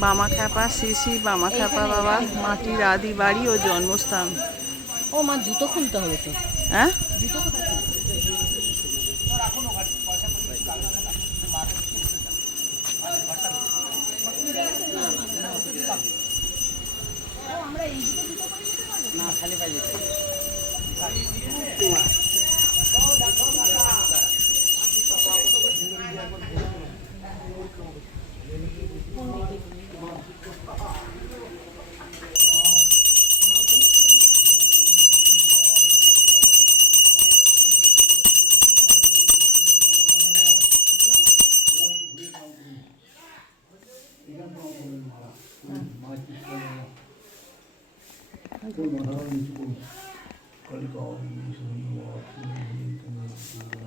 বামা খ্যাপা শ্রী শ্রী বামা খ্যাপা বাবা মাটির আদি বাড়ি ও জন্মস্থান। ও মা জুতো খুলতে হবে তো? হ্যাঁ? জুতো? না খালি পাই 그러니까 무슨 뭐 같은 게 있는 거나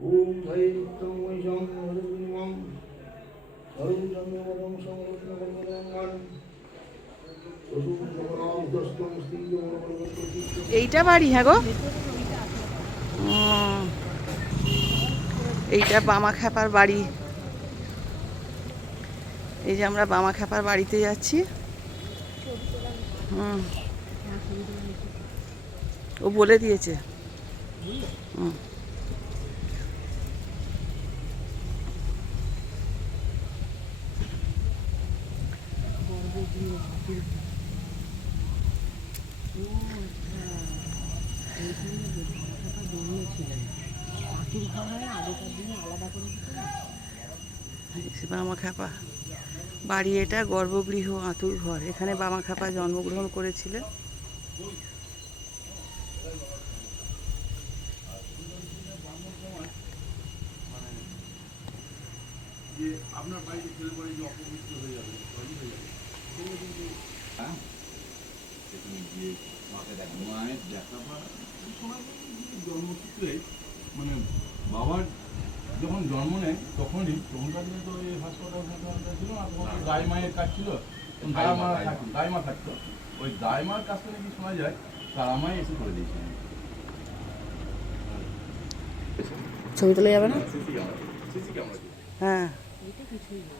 ओम धैर्यं वैशं हरिमं हरिचन्द्रमदं संरत्नकल्पदङ्गं वसुधराब्दस्तं स्त्रीयमनोरगतिष्ठं এইটা বাড়ি হ্যাঁ গো উম, এইটা বামা খ্যাপার বাড়ি এই যে আমরা বামা খ্যাপার বাড়িতে যাচ্ছি হুম ও বলে দিয়েছে। হুম। মাটির ঘর আগেকার দিনে আলাদা করে দিত না খ্যাপা বাড়ি এটা গর্ভগৃহ আতুর ঘর। এখানে বামা খ্যাপা জন্মগ্রহণ করেছিলেন। মানে বাবার যখন জন্ম নেয় তখনই তখনকার দিনে তো এই হাসপাতাল হাসপাতাল ছিল না তখন দায় মায়ের কাজ ছিল তখন মা থাকতো দাই মা। থাকতো। ওই দায় মার কাছ থেকে কি শোনা যায় তারা মায় এসে করে দিয়েছিলেন ছবি তুলে যাবে না? হ্যাঁ। এটা কিছুই না।